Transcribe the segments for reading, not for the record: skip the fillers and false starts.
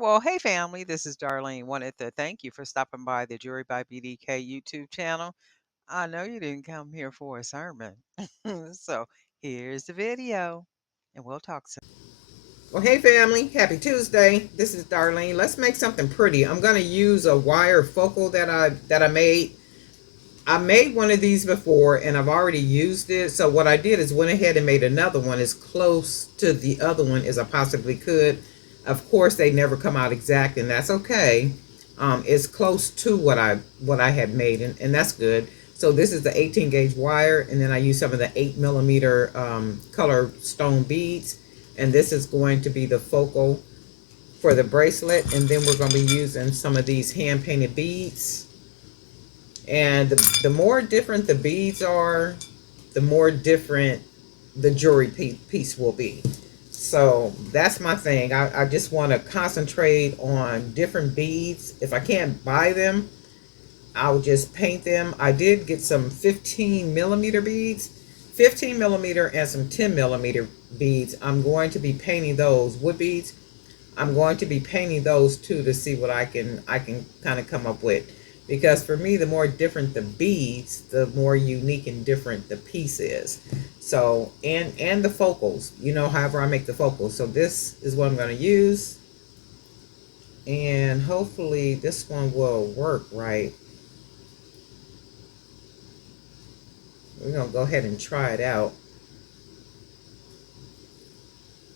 Well, hey family, this is Darlene. Wanted to thank you for stopping by the Jury by BDK YouTube channel. I know you didn't come here for a sermon. So here's the video, and we'll talk soon. Well, hey family, happy Tuesday. This is Darlene. Let's make something pretty. I'm going to use a wire focal that I made. I made one of these before and I've already used it. So what I did is went ahead and made another one as close to the other one as I possibly could. Of course, they never come out exact, and that's okay. It's close to what I had made, and that's good. So this is the 18 gauge wire, and then I use some of the 8 millimeter color stone beads, and this is going to be the focal for the bracelet, and then we're going to be using some of these hand painted beads. And the more different the beads are, the more different the jewelry piece will be. So that's my thing. I just want to concentrate on different beads. If I can't buy them, I'll just paint them. I did get some 15 millimeter beads, 15 millimeter and some 10 millimeter beads. I'm going to be painting those wood beads. I'm going to be painting those too to see what I can kind of come up with. Because for me, the more different the beads, the more unique and different the piece is. So, and the focals, however I make the focals. So this is what I'm going to use. And hopefully this one will work right. We're going to go ahead and try it out.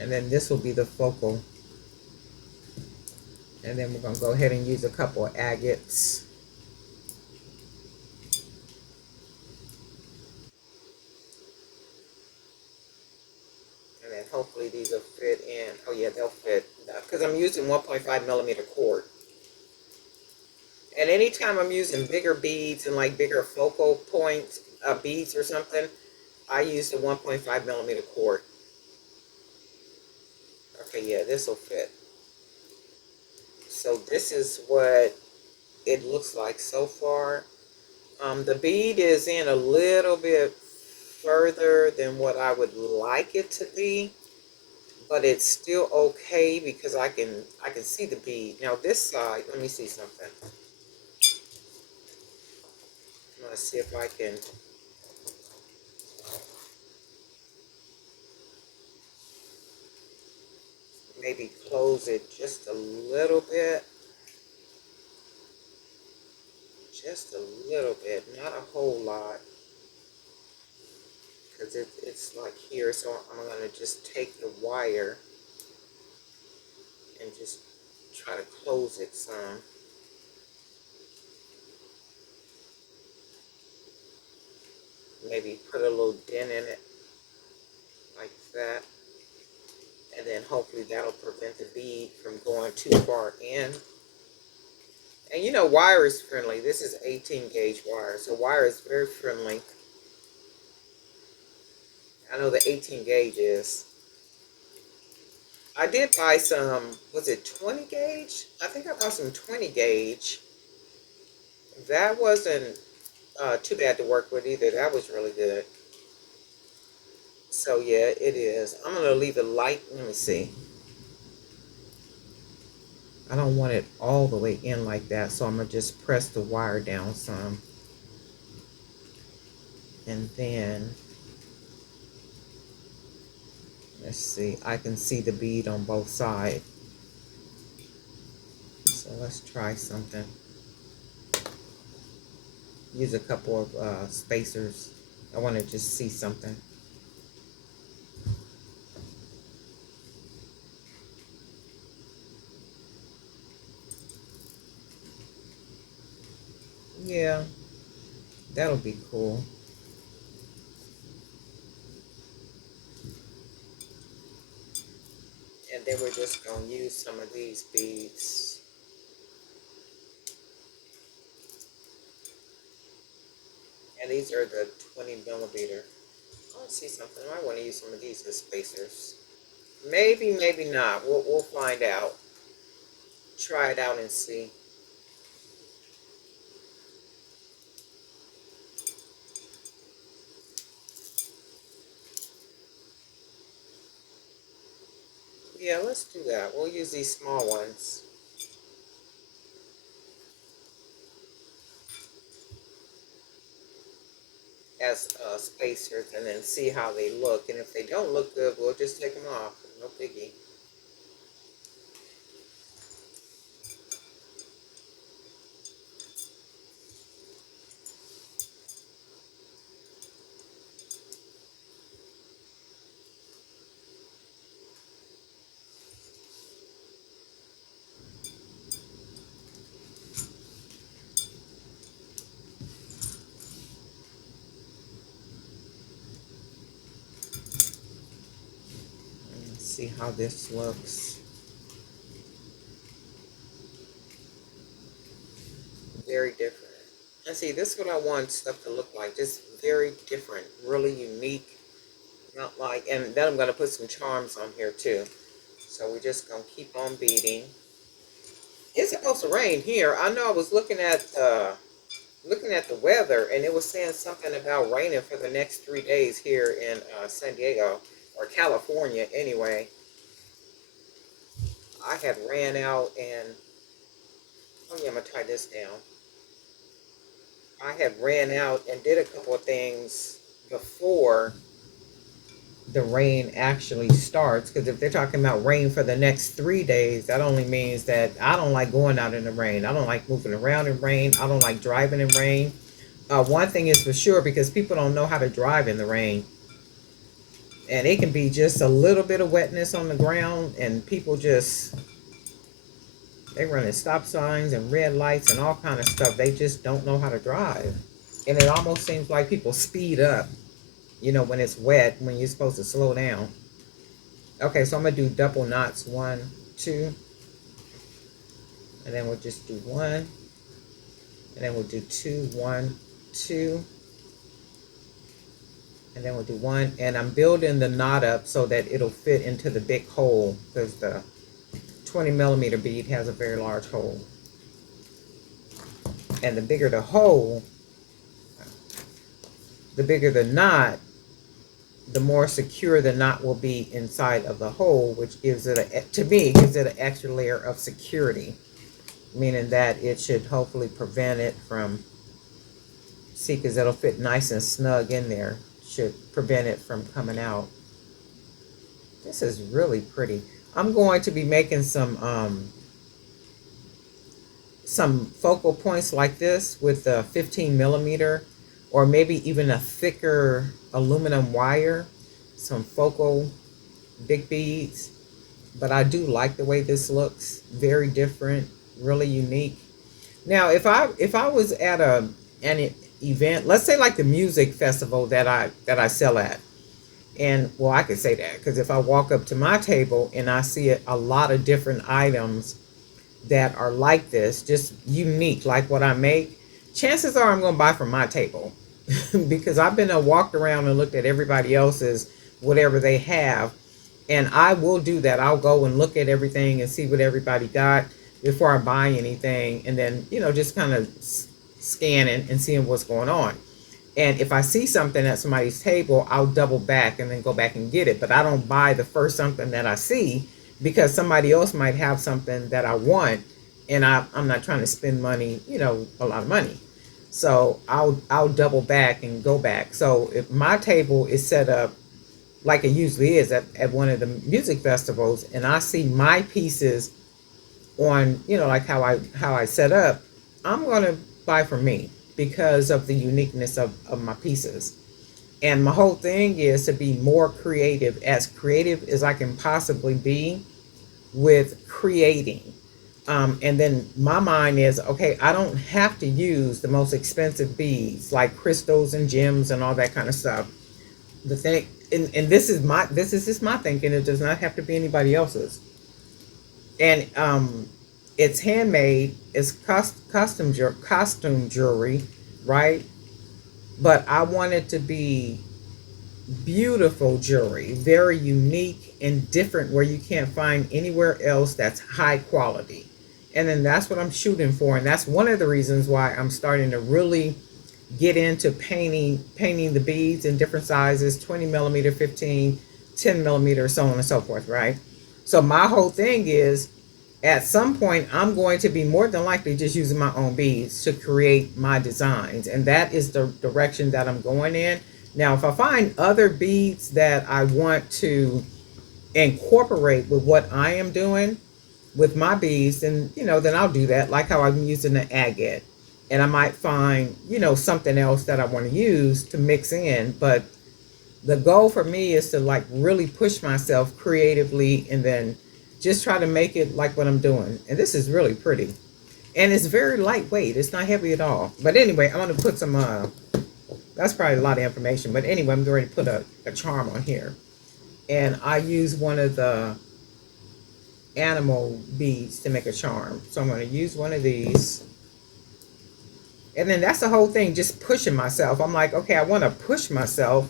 And then this will be the focal. And then we're going to go ahead and use a couple of agates. And then hopefully these will fit in. Oh yeah, they'll fit. Because I'm using 1.5 millimeter cord. And anytime I'm using bigger beads and like bigger focal point beads or something, I use the 1.5 millimeter cord. Okay, yeah, this will fit. So this is what it looks like so far. The bead is in a little bit further than what I would like it to be, but it's still okay because I can see the bead. Now this side, let me see something. I'm gonna see if I can maybe close it just a little bit. Just a little bit, not a whole lot, because it's like here. So I'm gonna just take the wire and just try to close it some. Maybe put a little dent in it like that, and then hopefully that'll prevent the bead from going too far in. And wire is friendly. This is 18 gauge wire, so wire is very friendly. I know the 18 gauge is. I did buy some, was it 20 gauge? I think I bought some 20 gauge. That wasn't too bad to work with either. That was really good. So yeah, it is. I'm gonna leave it light. Let me see. I don't want it all the way in like that, so I'm gonna just press the wire down some. And then, let's see, I can see the bead on both sides. So let's try something. Use a couple of spacers. I want to just see something. Yeah, that'll be cool. And then we're just gonna use some of these beads. And these are the 20 millimeter. I see something. I might want to use some of these as spacers. Maybe, maybe not. We'll find out. Try it out and see. Yeah, let's do that. We'll use these small ones as spacers and then see how they look. And if they don't look good, we'll just take them off. No biggie. Let's see how this looks. Very different. And see, this is what I want stuff to look like. Just very different, really unique. Not like, and then I'm going to put some charms on here too. So we're just going to keep on beading. It's supposed to rain here. I know I was looking at the weather, and it was saying something about raining for the next 3 days here in San Diego or California. Anyway, I had ran out and oh yeah, I'm gonna tie this down. I had ran out and did a couple of things before the rain actually starts. Because if they're talking about rain for the next 3 days, that only means that I don't like going out in the rain. I don't like moving around in rain. I don't like driving in rain. One thing is for sure, because people don't know how to drive in the rain, and it can be just a little bit of wetness on the ground, and people just they running stop signs and red lights and all kind of stuff. They just don't know how to drive, and it almost seems like people speed up. When it's wet, when you're supposed to slow down. Okay, so I'm gonna do double knots, 1, 2, and then we'll just do one, and then we'll do two, 1, 2. And then we'll do one, and I'm building the knot up so that it'll fit into the big hole, because the 20 millimeter bead has a very large hole. And the bigger the hole, the bigger the knot, the more secure the knot will be inside of the hole, which gives it, to me, gives it an extra layer of security, meaning that it should hopefully prevent it from, see, because it'll fit nice and snug in there, should prevent it from coming out. This is really pretty. I'm going to be making some focal points like this with a 15 millimeter, or maybe even a thicker aluminum wire, some focal big beads. But I do like the way this looks. Very different, really unique. Now, if I was at an event, let's say like the music festival that I sell at, and well, I could say that because if I walk up to my table and I see a lot of different items that are like this, just unique, like what I make, chances are I'm going to buy from my table because I've been walked around and looked at everybody else's whatever they have, and I will do that. I'll go and look at everything and see what everybody got before I buy anything, and then just kind of scanning and seeing what's going on. And if I see something at somebody's table, I'll double back and then go back and get it. But I don't buy the first something that I see, because somebody else might have something that I want, and I'm not trying to spend money, a lot of money. So I'll double back and go back. So if my table is set up like it usually is at one of the music festivals, and I see my pieces on, like how I set up, I'm gonna buy from me because of the uniqueness of my pieces. And my whole thing is to be more creative, as creative as I can possibly be with creating. And then my mind is, okay, I don't have to use the most expensive beads like crystals and gems and all that kind of stuff. The thing, and this is just my thinking. It does not have to be anybody else's. And it's handmade. It's costume jewelry, right? But I want it to be beautiful jewelry, very unique and different, where you can't find anywhere else, that's high quality. And then that's what I'm shooting for, and that's one of the reasons why I'm starting to really get into painting the beads in different sizes, 20 millimeter, 15, 10 millimeter, so on and so forth, right? So my whole thing is, at some point I'm going to be more than likely just using my own beads to create my designs, and that is the direction that I'm going in. Now if I find other beads that I want to incorporate with what I am doing with my beads, then then I'll do that, like how I'm using the agate. And I might find something else that I want to use to mix in. But the goal for me is to like really push myself creatively, and then just try to make it like what I'm doing. And this is really pretty, and it's very lightweight, it's not heavy at all. But anyway, I'm going to put some that's probably a lot of information, but anyway, I'm going to put a charm on here. And I use one of the animal beads to make a charm, so I'm going to use one of these. And then that's the whole thing, just pushing myself. I'm like, okay, I want to push myself.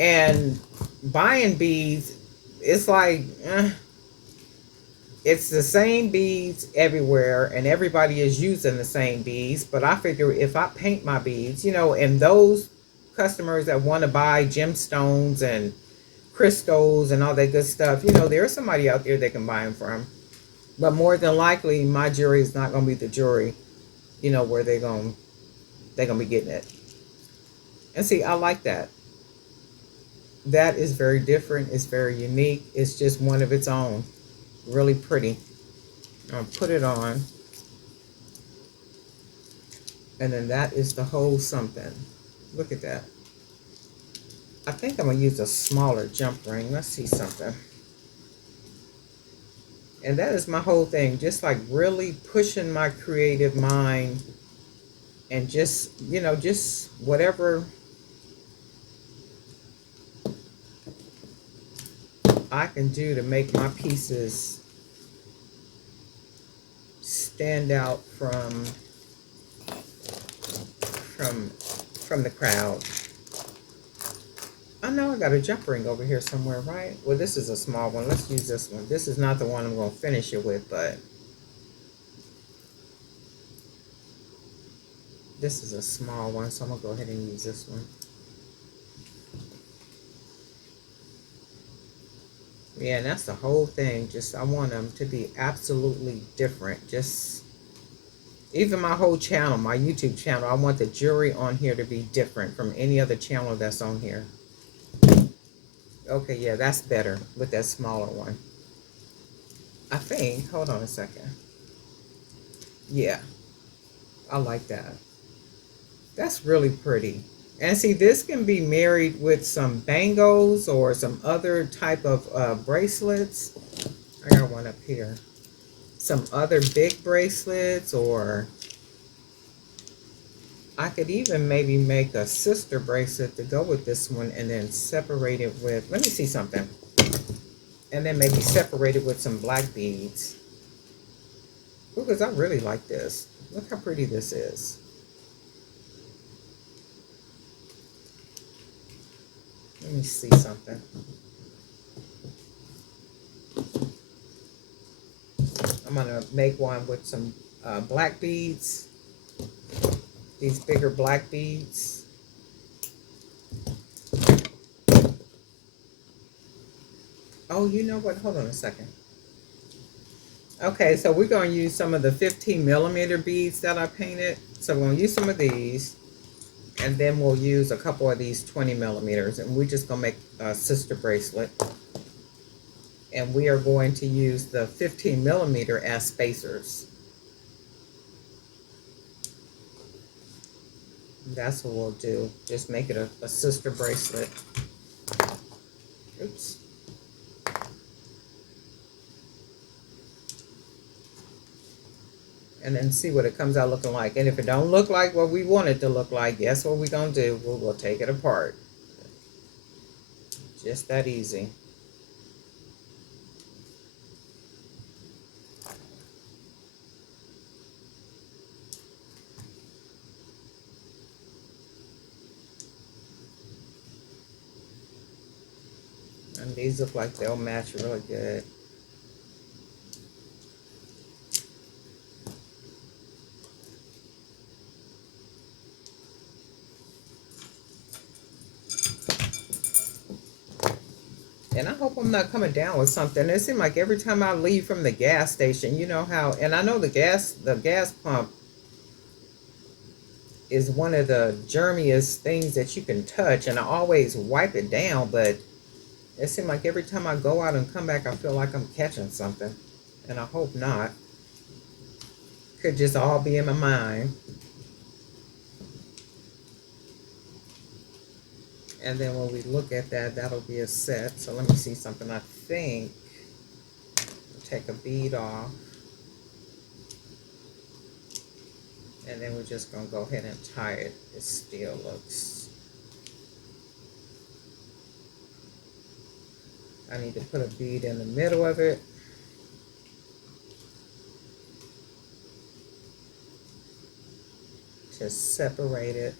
And buying beads, it's like it's the same beads everywhere, and everybody is using the same beads. But I figure if I paint my beads, and those customers that want to buy gemstones and crystals and all that good stuff, there's somebody out there that can buy them from. But more than likely, my jewelry is not going to be the jewelry, where they're gonna be getting it. And see, I like that. That is very different. It's very unique. It's just one of its own. Really pretty. I'll put it on. And then that is the whole something. Look at that. I think I'm going to use a smaller jump ring. Let's see something. And that is my whole thing. Just like really pushing my creative mind, and just whatever I can do to make my pieces stand out from from the crowd. I know I got a jump ring over here somewhere, right? Well, this is a small one. Let's use this one. This is not the one I'm going to finish it with, but this is a small one, so I'm going to go ahead and use this one. Yeah, and that's the whole thing. Just I want them to be absolutely different. Just even my whole channel, my YouTube channel, I want the jewelry on here to be different from any other channel that's on here. Okay, yeah, that's better with that smaller one. I think, hold on a second. Yeah, I like that. That's really pretty. And see, this can be married with some bangles or some other type of bracelets. I got one up here. Some other big bracelets, or I could even maybe make a sister bracelet to go with this one, and then separate it with, let me see something. And then maybe separate it with some black beads. Ooh, because I really like this. Look how pretty this is. Let me see something. I'm going to make one with some black beads. These bigger black beads. Oh, you know what? Hold on a second. Okay, so we're going to use some of the 15mm beads that I painted. So we're going to use some of these. And then we'll use a couple of these 20mm. And we're just going to make a sister bracelet. And we are going to use the 15mm as spacers. That's what we'll do. Just make it a sister bracelet. Oops. And then see what it comes out looking like. And if it don't look like what we want it to look like, guess what we're going to do? We'll take it apart. Just that easy. And these look like they'll match really good. And I hope I'm not coming down with something. It seems like every time I leave from the gas station, you know how, and I know the gas pump is one of the germiest things that you can touch, and I always wipe it down, but it seems like every time I go out and come back, I feel like I'm catching something. And I hope not. Could just all be in my mind. And then when we look at that, that'll be a set. So let me see something. I think take a bead off. And then we're just going to go ahead and tie it. It still looks... I need to put a bead in the middle of it. Just separate it.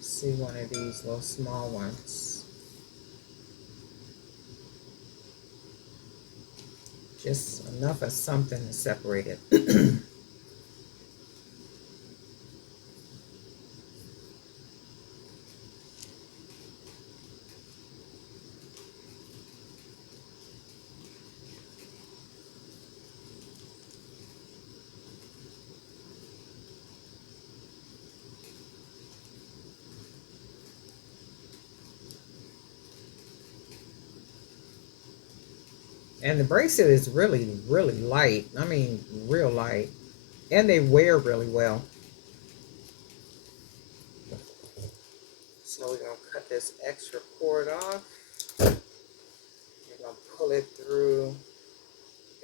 See one of these little small ones. Just enough of something to separate it. And the bracelet is really, really light. I mean, real light. And they wear really well. So we're going to cut this extra cord off. We're going to pull it through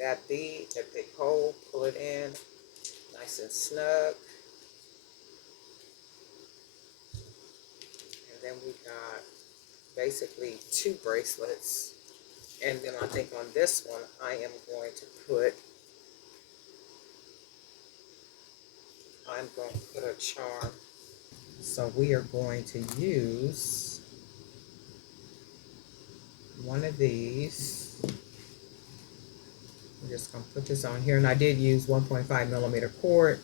that bead, that big hole, pull it in nice and snug. And then we got basically two bracelets. And then I think on this one, I'm going to put a charm. So we are going to use one of these. I'm just going to put this on here. And I did use 1.5 millimeter cord.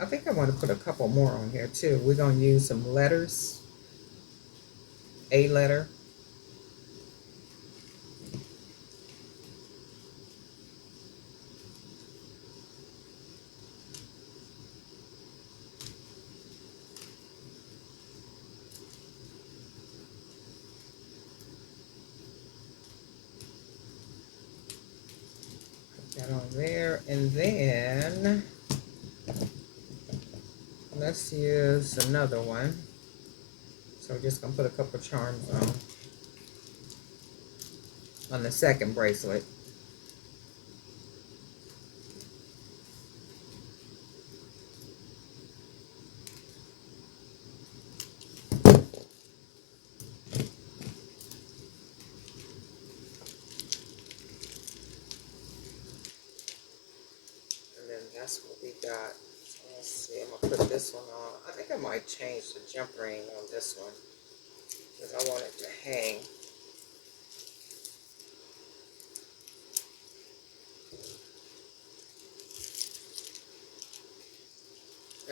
I think I want to put a couple more on here too. We're going to use some letters. A letter. Put that on there. And then let's use another one. So we're just going to put a couple charms on the second bracelet. And then that's what we got. So let's see, I'm going to put this one on. I think I might change the jump ring on this one because I want it to hang.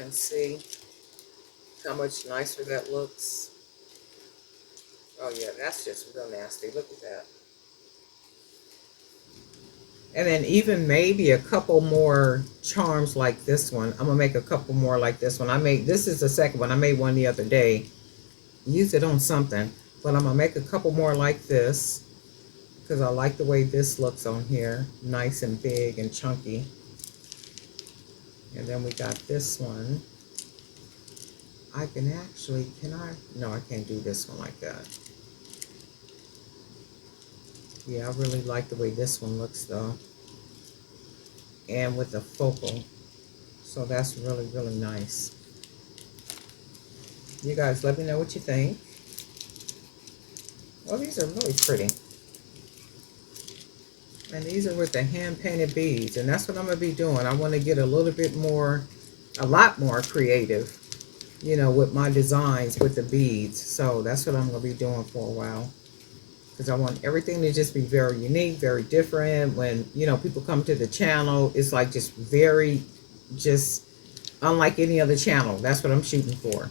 And see how much nicer that looks. Oh yeah, that's just real nasty. Look at that. And then even maybe a couple more charms like this one. I'm gonna make a couple more like this one. This is the second one. I made one the other day. Use it on something. But I'm gonna make a couple more like this because I like the way this looks on here. Nice and big and chunky. And then we got this one. I can actually, no, I can't do this one like that. Yeah, I really like the way this one looks though. And with the focal. So that's really, really nice. You guys let me know what you think. Oh, these are really pretty. And these are with the hand-painted beads. And that's what I'm going to be doing. I want to get a lot more creative, you know, with my designs with the beads. So that's what I'm going to be doing for a while. because I want everything to just be very unique, very different. When, people come to the channel, it's like just very, just unlike any other channel. That's what I'm shooting for.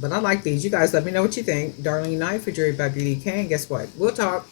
But I like these. You guys let me know what you think. Darlene Knight for Jewelry by BDK. And guess what? We'll talk.